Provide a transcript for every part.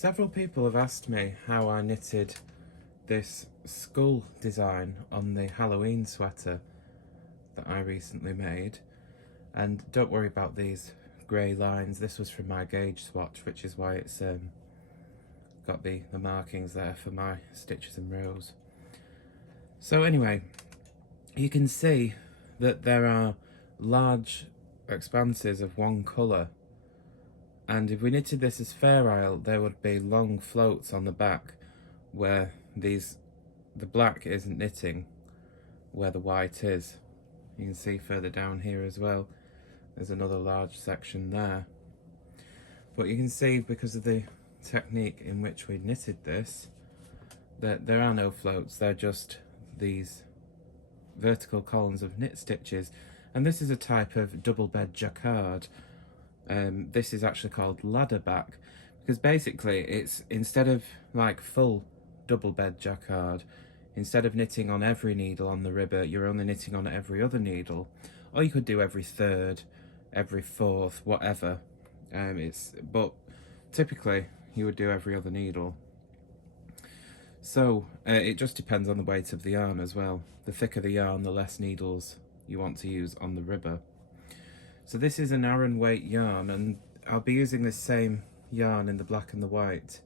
Several people have asked me how I knitted this skull design on the Halloween sweater that I recently made, and don't worry about these grey lines. This was from my gauge swatch, which is why it's got the markings there for my stitches and rows. So anyway, you can see that there are large expanses of one colour, and if we knitted this as Fair Isle, there would be long floats on the back where the black isn't knitting, where the white is. You can see further down here as well, there's another large section there. But you can see, because of the technique in which we knitted this, that there are no floats, they're just these vertical columns of knit stitches. And this is a type of double bed jacquard. This is actually called ladderback, because basically it's, instead of like full double bed jacquard, instead of knitting on every needle on the ribber, you're only knitting on every other needle, or you could do every third, every fourth, whatever. But typically you would do every other needle. So it just depends on the weight of the yarn as well. The thicker the yarn, the less needles you want to use on the ribber. So this is an Aran weight yarn, and I'll be using this same yarn in the black and the white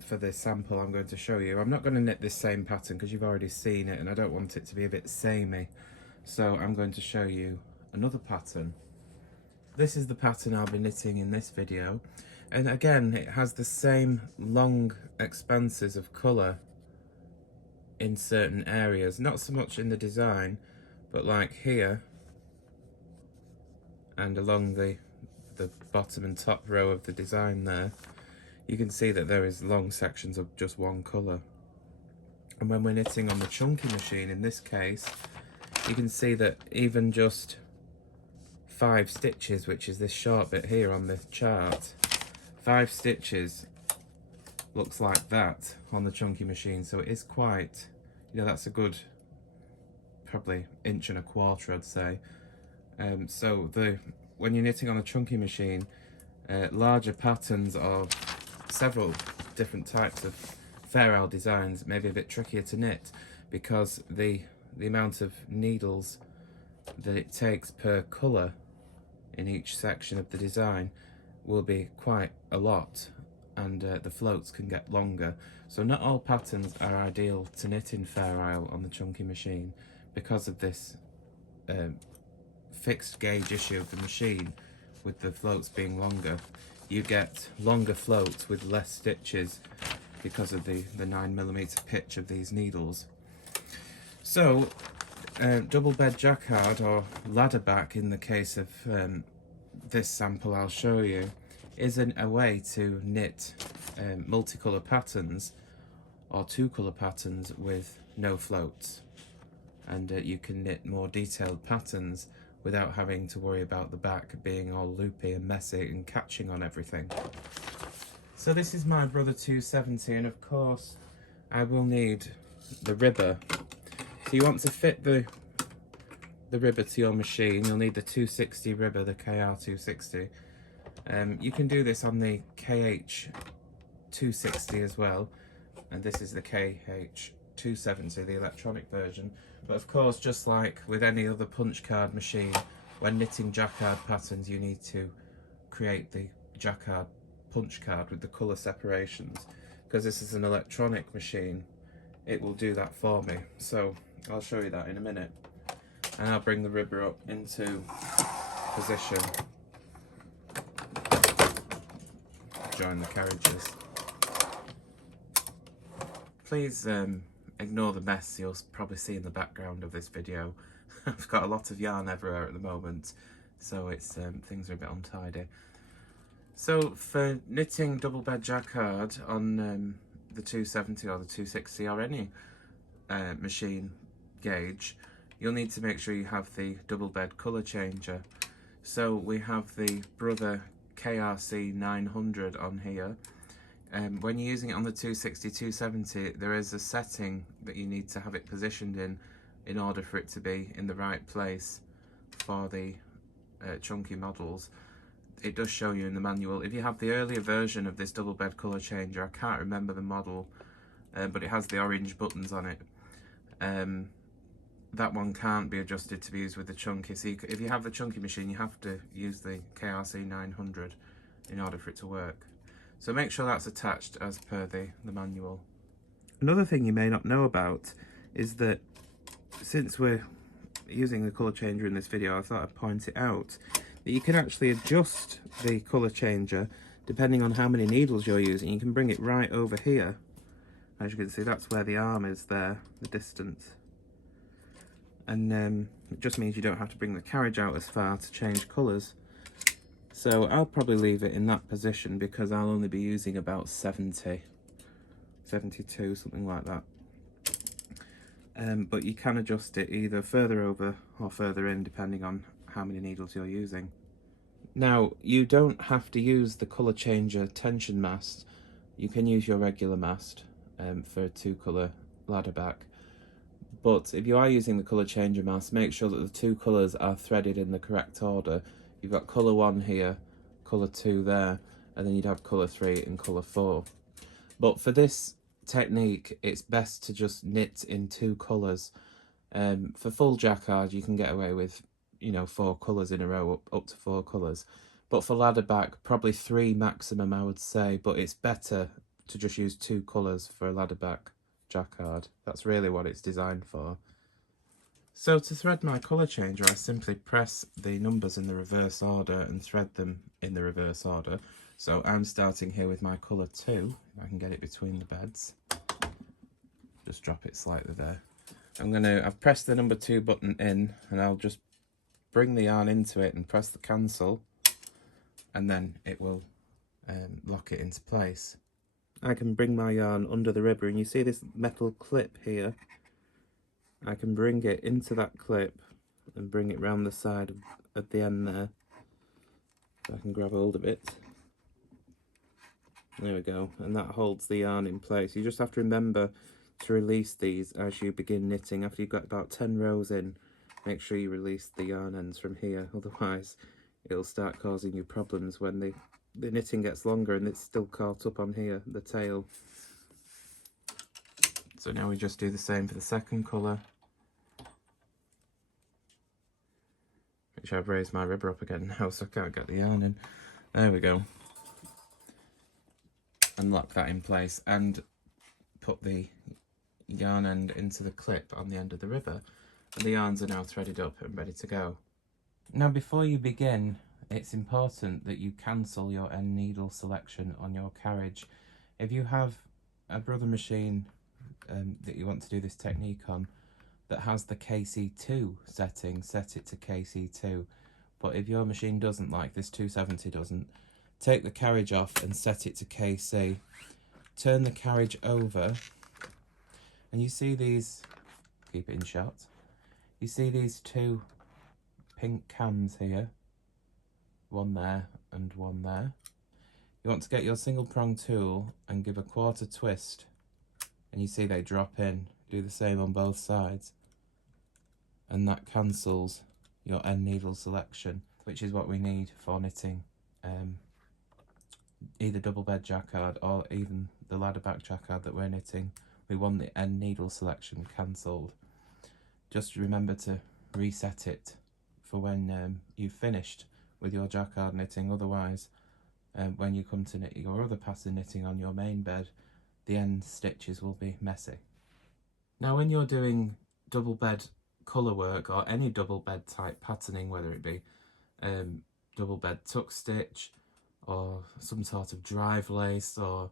for the sample I'm going to show you. I'm not going to knit this same pattern because you've already seen it, and I don't want it to be a bit samey. So I'm going to show you another pattern. This is the pattern I'll be knitting in this video, and again it has the same long expanses of colour in certain areas, not so much in the design, but like here and along the bottom and top row of the design there, you can see that there is long sections of just one colour. And when we're knitting on the chunky machine, in this case, you can see that even just 5 stitches, which is this short bit here on the chart, 5 stitches looks like that on the chunky machine. So it is quite, that's a good probably 1.25 inches, I'd say. So when you're knitting on a chunky machine, larger patterns of several different types of Fair Isle designs may be a bit trickier to knit, because the amount of needles that it takes per colour in each section of the design will be quite a lot, and the floats can get longer. So not all patterns are ideal to knit in Fair Isle on the chunky machine because of this fixed gauge issue of the machine. With the floats being longer, you get longer floats with less stitches because of the 9mm pitch of these needles. So double bed jacquard, or ladderback in the case of this sample I'll show you, is a way to knit multicolour patterns or 2-colour patterns with no floats, and you can knit more detailed patterns without having to worry about the back being all loopy and messy and catching on everything. So this is my Brother 270, and of course I will need the ribber. So you want to fit the ribber to your machine, you'll need the 260 ribber, the KH-260. You can do this on the KH-260 as well, and this is the KH-270, the electronic version. But of course, just like with any other punch card machine, when knitting jacquard patterns, you need to create the jacquard punch card with the colour separations. Because this is an electronic machine, it will do that for me. So I'll show you that in a minute. And I'll bring the ribber up into position. Join the carriages. Please ignore the mess you'll probably see in the background of this video. I've got a lot of yarn everywhere at the moment, so it's things are a bit untidy. So for knitting double bed jacquard on the 270 or the 260 or any machine gauge, you'll need to make sure you have the double bed colour changer. So we have the Brother KRC 900 on here. When you're using it on the 260, 270, there is a setting that you need to have it positioned in order for it to be in the right place for the chunky models. it does show you in the manual. If you have the earlier version of this double bed colour changer, I can't remember the model, but it has the orange buttons on it. That one can't be adjusted to be used with the chunky. So if you have the chunky machine, you have to use the KRC 900 in order for it to work. So make sure that's attached as per the manual. Another thing you may not know about is that since we're using the colour changer in this video, I thought I'd point it out that you can actually adjust the colour changer depending on how many needles you're using. You can bring it right over here. As you can see, that's where the arm is there, the distance. And it just means you don't have to bring the carriage out as far to change colours. So I'll probably leave it in that position because I'll only be using about 70, 72, something like that. But you can adjust it either further over or further in depending on how many needles you're using. Now, you don't have to use the colour changer tension mast. You can use your regular mast for a 2-colour ladderback. But if you are using the colour changer mast, make sure that the 2 colours are threaded in the correct order. You've got colour 1 here, colour 2 there, and then you'd have colour 3 and colour 4. But for this technique, it's best to just knit in 2 colours. For full jacquard, you can get away with, you know, 4 colours in a row, up to 4 colours. But for ladderback, probably 3 maximum, I would say. But it's better to just use 2 colours for a ladderback jacquard. That's really what it's designed for. So to thread my colour changer, I simply press the numbers in the reverse order and thread them in the reverse order. So I'm starting here with my colour 2. I can get it between the beds. Just drop it slightly there. I've pressed the number 2 button in, and I'll just bring the yarn into it and press the cancel, and then it will lock it into place. I can bring my yarn under the ribber, and you see this metal clip here. I can bring it into that clip and bring it round the side at the end there. So I can grab hold of it. There we go, and that holds the yarn in place. You just have to remember to release these as you begin knitting. After you've got about 10 rows in, make sure you release the yarn ends from here, otherwise it'll start causing you problems when the knitting gets longer and it's still caught up on here, the tail. So now we just do the same for the second colour, which I've raised my ribber up again now so I can't get the yarn in. There we go. And lock that in place and put the yarn end into the clip on the end of the ribber, and the yarns are now threaded up and ready to go. Now before you begin, it's important that you cancel your end needle selection on your carriage. If you have a brother machine that you want to do this technique on that has the KC2 setting, set it to KC2. But if your machine doesn't, like this 270 doesn't, take the carriage off and set it to KC. Turn the carriage over, and you see these, keep it in shot, you see these 2 pink cams here, one there and one there. You want to get your single prong tool and give a 1/4 twist, and you see they drop in. Do the same on both sides, and that cancels your end needle selection, which is what we need for knitting either double bed jacquard or even the ladderback jacquard that we're knitting. We want the end needle selection cancelled. Just remember to reset it for when you've finished with your jacquard knitting. Otherwise, when you come to knit your other pattern knitting on your main bed, the end stitches will be messy. Now when you're doing double bed colour work or any double bed type patterning, whether it be double bed tuck stitch or some sort of drive lace or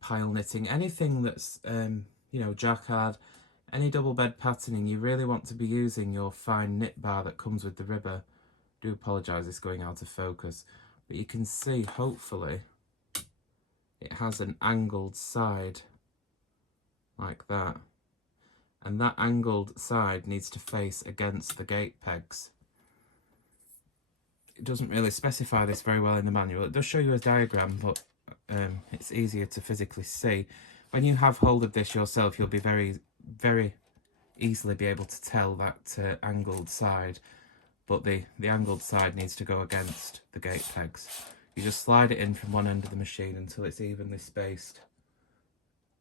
pile knitting, anything that's you know, jacquard, any double bed patterning, you really want to be using your fine knit bar that comes with the ribber. I do apologise, it's going out of focus, but you can see hopefully it has an angled side like that, and that angled side needs to face against the gate pegs. It doesn't really specify this very well in the manual. It does show you a diagram, but it's easier to physically see. When you have hold of this yourself, you'll be very easily be able to tell that angled side. but the angled side needs to go against the gate pegs. You just slide it in from one end of the machine until it's evenly spaced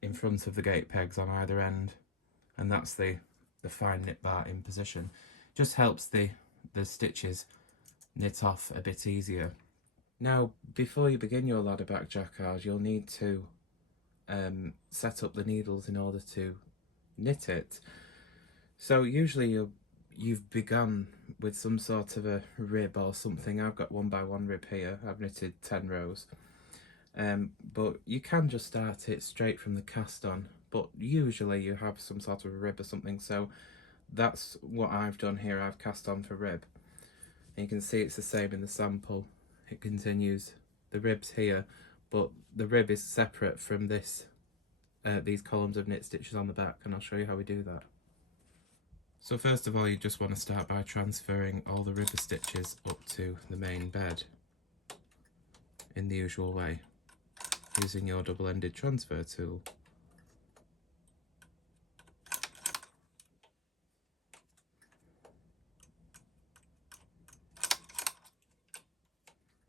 in front of the gate pegs on either end, and that's the fine knit bar in position. Just helps the stitches knit off a bit easier. Now, before you begin your ladderback jacquard, you'll need to set up the needles in order to knit it. So usually you've begun with some sort of a rib or something. I've got 1x1 rib here. I've knitted 10 rows. But you can just start it straight from the cast on, but usually you have some sort of a rib or something, so that's what I've done here. I've cast on for rib, and you can see it's the same in the sample. It continues, the rib's here, but the rib is separate from this these columns of knit stitches on the back, and I'll show you how we do that. So first of all, you just want to start by transferring all the ribber stitches up to the main bed in the usual way, using your double-ended transfer tool.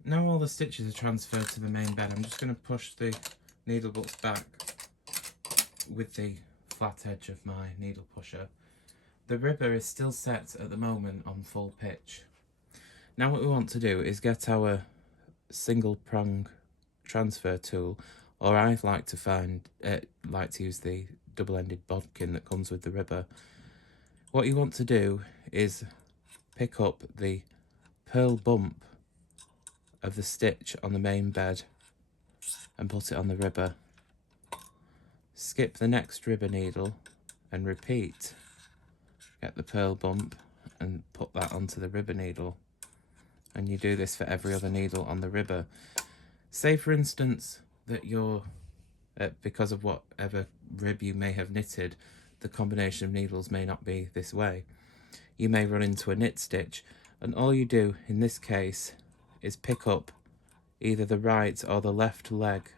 Now all the stitches are transferred to the main bed, I'm just going to push the needle butts back with the flat edge of my needle pusher. The ribber is still set at the moment on full pitch. Now what we want to do is get our single prong transfer tool, or I like to use the double-ended bodkin that comes with the ribber. What you want to do is pick up the pearl bump of the stitch on the main bed and put it on the ribber. Skip the next ribber needle and repeat. Get the pearl bump and put that onto the ribber needle, and you do this for every other needle on the ribber. Say for instance that you're, because of whatever rib you may have knitted, the combination of needles may not be this way. You may run into a knit stitch, and all you do in this case is pick up either the right or the left leg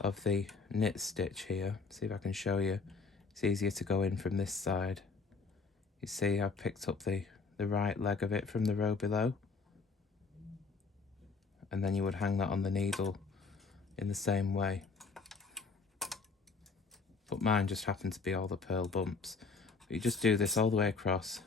of the knit stitch here. See if I can show you. It's easier to go in from this side. You see I've picked up the right leg of it from the row below, and then you would hang that on the needle in the same way. But mine just happened to be all the pearl bumps. But you just do this all the way across.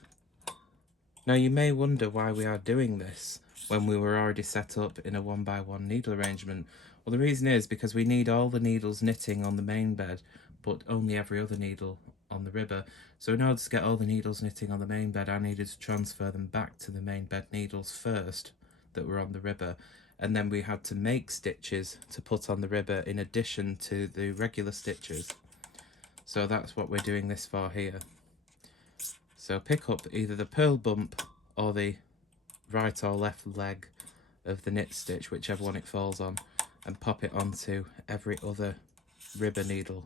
Now you may wonder why we are doing this when we were already set up in a 1x1 needle arrangement. Well, the reason is because we need all the needles knitting on the main bed, but only every other needle on the ribber. So in order to get all the needles knitting on the main bed, I needed to transfer them back to the main bed needles first that were on the ribber, and then we had to make stitches to put on the ribber in addition to the regular stitches. So that's what we're doing this for here. So pick up either the pearl bump or the right or left leg of the knit stitch, whichever one it falls on, and pop it onto every other ribber needle.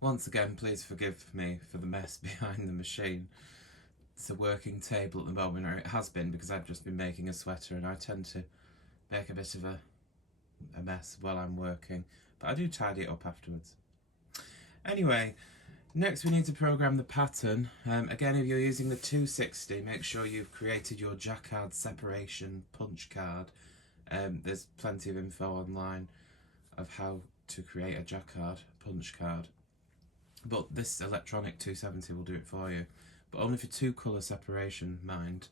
Once again, please forgive me for the mess behind the machine. It's a working table at the moment, or it has been, because I've just been making a sweater and I tend to make a bit of a mess while I'm working, but I do tidy it up afterwards. Anyway, next we need to program the pattern. Again, if you're using the 260, make sure you've created your Jacquard separation punch card. There's plenty of info online of how to create a Jacquard punch card, but this electronic 270 will do it for you, but only for 2 colour separation, mind.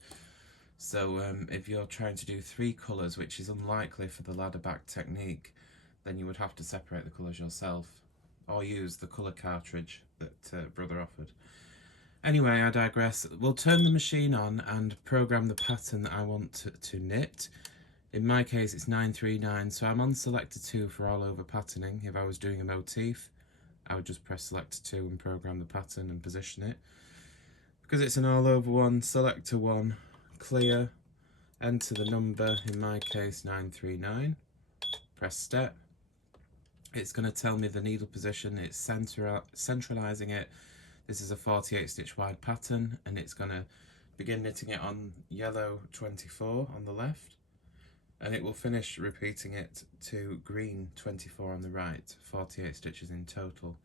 So if you're trying to do 3 colours, which is unlikely for the ladderback technique, then you would have to separate the colours yourself, or use the colour cartridge that Brother offered. Anyway, I digress. We'll turn the machine on and program the pattern that I want to knit. In my case it's 939, so I'm on selector 2 for all over patterning. If I was doing a motif, I would just press selector 2 and program the pattern and position it. Because it's an all over one, selector 1, clear, enter the number, in my case 939, press step. It's going to tell me the needle position, it's centralising it. This is a 48 stitch wide pattern, and it's going to begin knitting it on yellow 24 on the left, and it will finish repeating it to green 24 on the right, 48 stitches in total.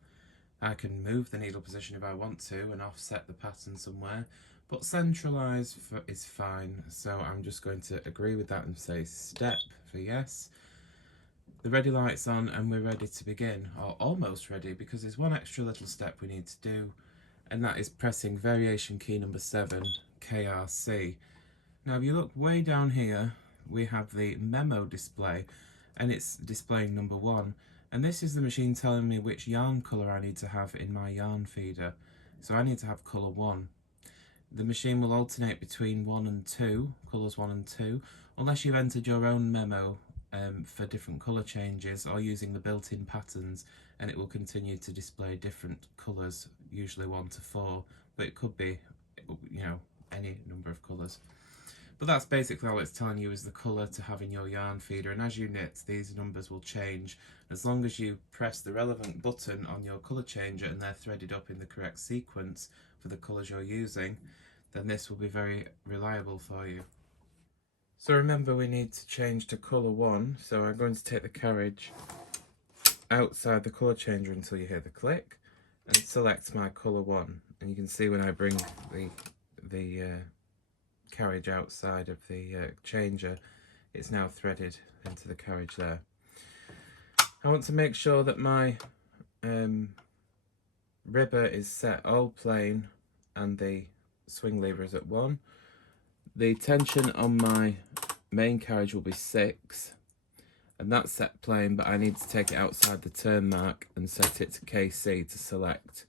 I can move the needle position if I want to and offset the pattern somewhere, But centralise is fine, so I'm just going to agree with that and say step for yes. The ready light's on and we're ready to begin, or almost ready, because there's one extra little step we need to do, and that is pressing variation key number 7, KRC. Now if you look way down here, we have the memo display, and it's displaying number 1, and this is the machine telling me which yarn colour I need to have in my yarn feeder. So I need to have colour 1. The machine will alternate between 1 and 2, colours 1 and 2, unless you've entered your own memo for different colour changes or using the built-in patterns, and it will continue to display different colours, usually 1 to 4, but it could be, you know, any number of colours. But that's basically all it's telling you is the colour to have in your yarn feeder, and as you knit these numbers will change. As long as you press the relevant button on your colour changer and they're threaded up in the correct sequence for the colours you're using, then this will be very reliable for you. So remember, we need to change to colour 1, so I'm going to take the carriage outside the colour changer until you hear the click and select my colour 1, and you can see when I bring the carriage outside of the changer, it's now threaded into the carriage there. I want to make sure that my ribber is set all plain and the swing lever is at 1. The tension on my main carriage will be 6, and that's set plain, but I need to take it outside the turn mark and set it to KC to select.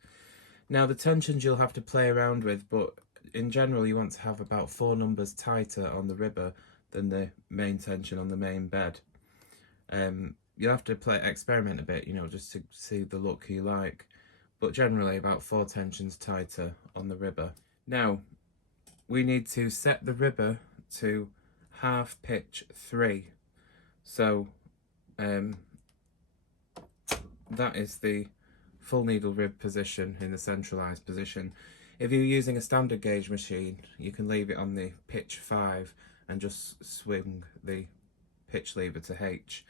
Now the tensions you'll have to play around with, but in general you want to have about 4 numbers tighter on the ribber than the main tension on the main bed. You'll have to experiment a bit, you know, just to see the look you like, but generally about 4 tensions tighter on the ribber. Now we need to set the ribber to half pitch 3, so that is the full needle rib position in the centralised position. If you're using a standard gauge machine, you can leave it on the pitch 5 and just swing the pitch lever to H.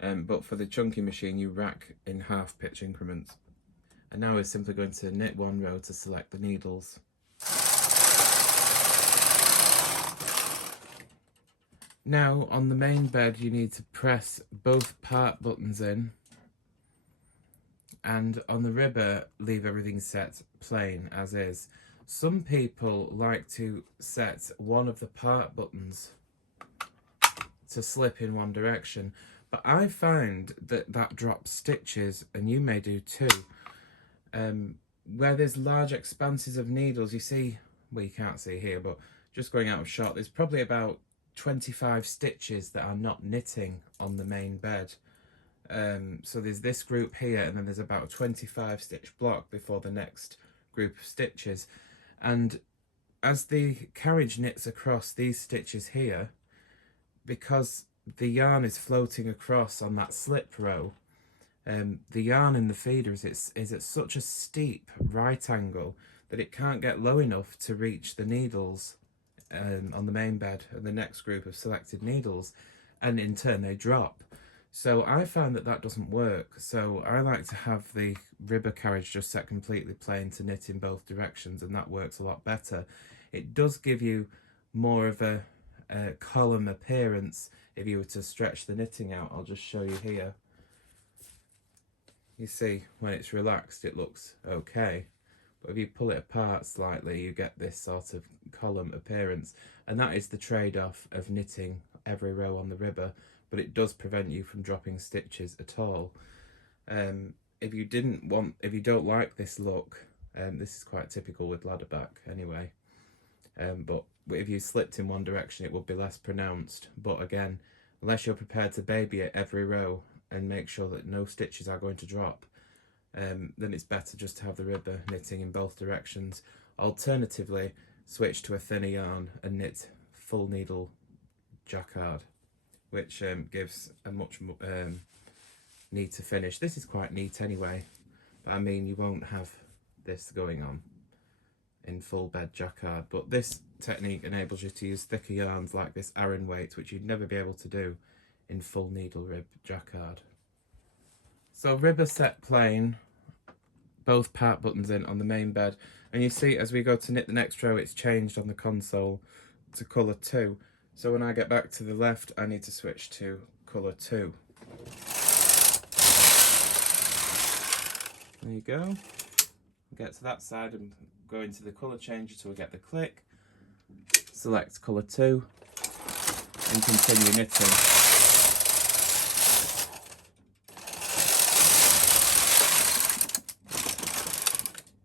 But for the chunky machine, you rack in half pitch increments. And now we're simply going to knit 1 row to select the needles. Now on the main bed you need to press both part buttons in, and on the ribber leave everything set plain as is. Some people like to set one of the part buttons to slip in one direction, but I find that that drops stitches, and you may do too. Where there's large expanses of needles, you see, well you can't see here, but just going out of shot, there's probably about 25 stitches that are not knitting on the main bed. So there's this group here, and then there's about a 25 stitch block before the next group of stitches. And as the carriage knits across these stitches here, because the yarn is floating across on that slip row, the yarn in the feeder is at such a steep right angle that it can't get low enough to reach the needles on the main bed and the next group of selected needles, and in turn they drop. So I found that that doesn't work, so I like to have the ribber carriage just set completely plain to knit in both directions, and that works a lot better. It does give you more of a column appearance if you were to stretch the knitting out. I'll just show you here. You see, when it's relaxed it looks okay, but if you pull it apart slightly you get this sort of column appearance, and that is the trade-off of knitting every row on the ribber, but it does prevent you from dropping stitches at all. If you don't like this look, this is quite typical with Ladderback anyway, but if you slipped in one direction it would be less pronounced. But again, unless you're prepared to baby it every row and make sure that no stitches are going to drop, then it's better just to have the ribber knitting in both directions. Alternatively, switch to a thinner yarn and knit full needle Jacquard, which gives a much neater finish. This is quite neat anyway, but I mean you won't have this going on in full bed Jacquard, but this technique enables you to use thicker yarns like this Aran weight, which you'd never be able to do in full needle rib Jacquard. So ribber set plain, both part buttons in on the main bed, and you see as we go to knit the next row it's changed on the console to colour 2. So when I get back to the left I need to switch to colour 2. There you go. Get to that side and go into the colour changer till we get the click. Select colour 2 and continue knitting.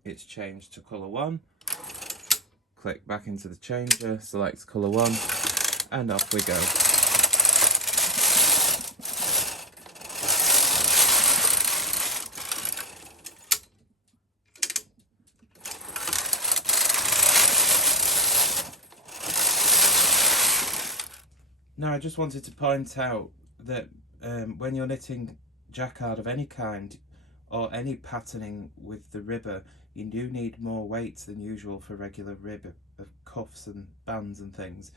It's changed to colour 1. Click back into the changer, select colour 1, and off we go. Now I just wanted to point out that when you're knitting jacquard of any kind or any patterning with the ribber, you do need more weight than usual for regular rib of cuffs and bands and things.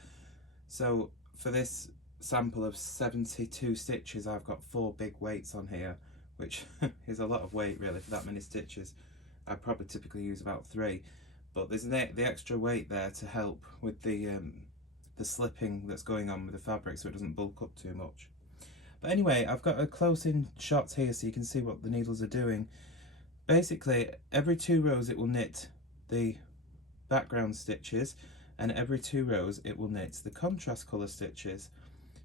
So for this sample of 72 stitches I've got 4 big weights on here, which is a lot of weight really for that many stitches. I probably typically use about 3, but there's the extra weight there to help with the slipping that's going on with the fabric so it doesn't bulk up too much. But anyway, I've got a close-in shot here so you can see what the needles are doing. Basically, every 2 rows it will knit the background stitches, and every 2 rows it will knit the contrast colour stitches.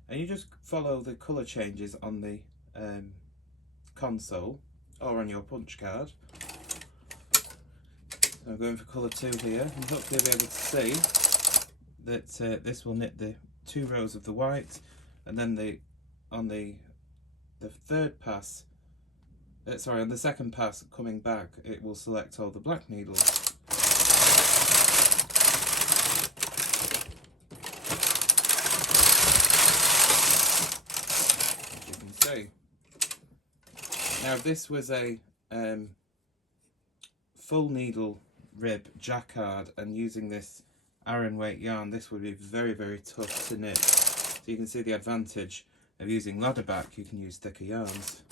And you just follow the colour changes on the console or on your punch card. So I'm going for colour 2 here, and hopefully you'll be able to see that this will knit the 2 rows of the white, and then on the third pass, sorry, on the second pass coming back, it will select all the black needles. As you can see. Now if this was a full needle rib jacquard and using this Aran weight yarn, this would be very, very tough to knit. So you can see the advantage of using Ladderback. You can use thicker yarns.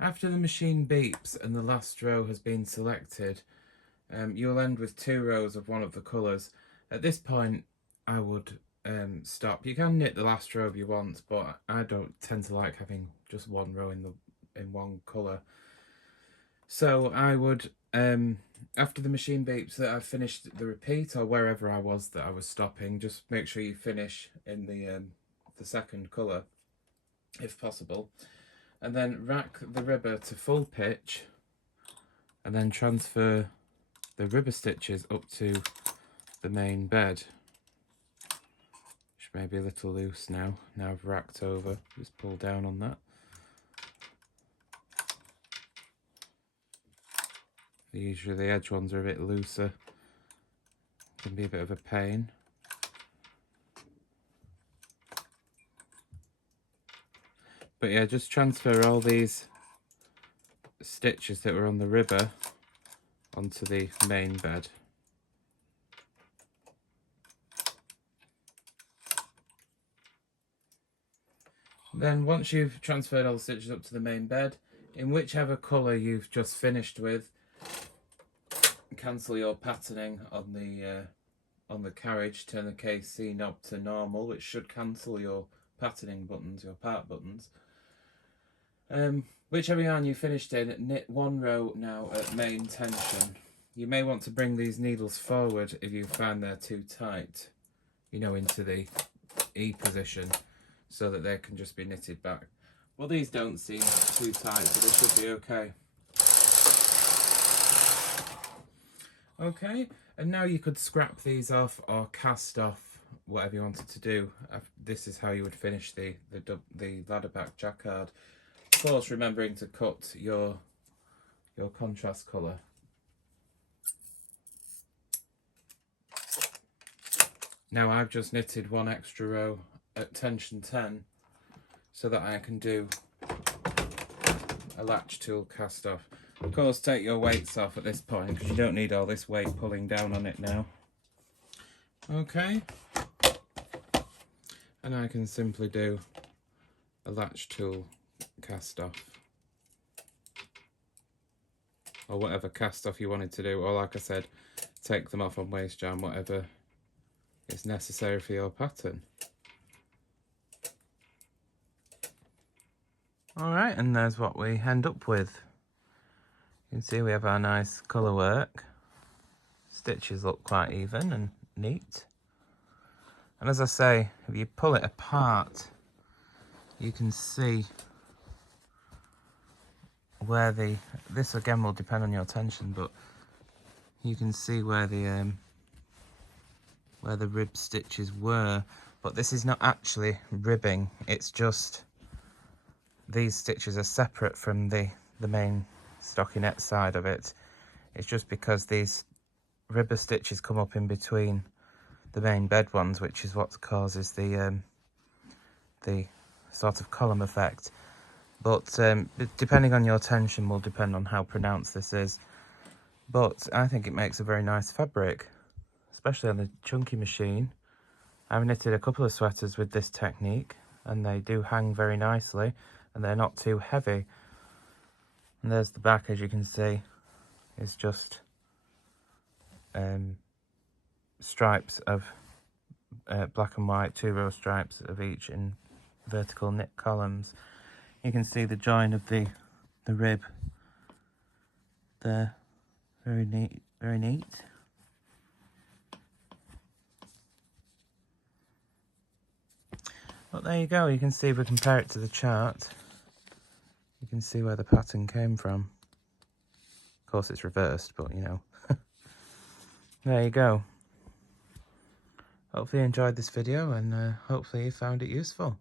After the machine beeps and the last row has been selected, you'll end with 2 rows of one of the colours. At this point I would stop. You can knit the last row if you want, but I don't tend to like having just one row in one colour. So I would, after the machine beeps that I've finished the repeat, or wherever I was that I was stopping, just make sure you finish in the second colour if possible, and then rack the ribber to full pitch and then transfer the ribber stitches up to the main bed. Which may be a little loose now I've racked over. Just pull down on that. Usually the edge ones are a bit looser, can be a bit of a pain. But yeah, just transfer all these stitches that were on the ribber onto the main bed. Then once you've transferred all the stitches up to the main bed, in whichever colour you've just finished with, cancel your patterning on the carriage, turn the KC knob to normal, which should cancel your patterning buttons, your part buttons. Whichever yarn you finished in, knit 1 row now at main tension. You may want to bring these needles forward if you find they're too tight, you know, into the E position, so that they can just be knitted back. Well, these don't seem too tight, so they should be okay. Okay, and now you could scrap these off or cast off, whatever you wanted to do. This is how you would finish the Ladderback jacquard. Of course, remembering to cut your contrast colour. Now I've just knitted 1 extra row at tension 10 so that I can do a latch tool cast off. Of course, take your weights off at this point because you don't need all this weight pulling down on it now. Okay. And I can simply do a latch tool cast off. Or whatever cast off you wanted to do, or like I said, take them off on waste jam, whatever is necessary for your pattern. Alright, and there's what we end up with. You can see we have our nice colour work. Stitches look quite even and neat. And as I say, if you pull it apart, you can see where this again will depend on your tension, but you can see where the rib stitches were. But this is not actually ribbing, it's just these stitches are separate from the main stockinette side of it. It's just because these ribber stitches come up in between the main bed ones, which is what causes the sort of column effect. But depending on your tension will depend on how pronounced this is. But I think it makes a very nice fabric, especially on the chunky machine. I've knitted a couple of sweaters with this technique and they do hang very nicely and they're not too heavy. And there's the back, as you can see, is just stripes of black and white, 2 row stripes of each in vertical knit columns. You can see the join of the rib there, very neat, very neat. But there you go, you can see if we compare it to the chart, you can see where the pattern came from. Of course it's reversed, but you know. There you go. Hopefully you enjoyed this video and hopefully you found it useful.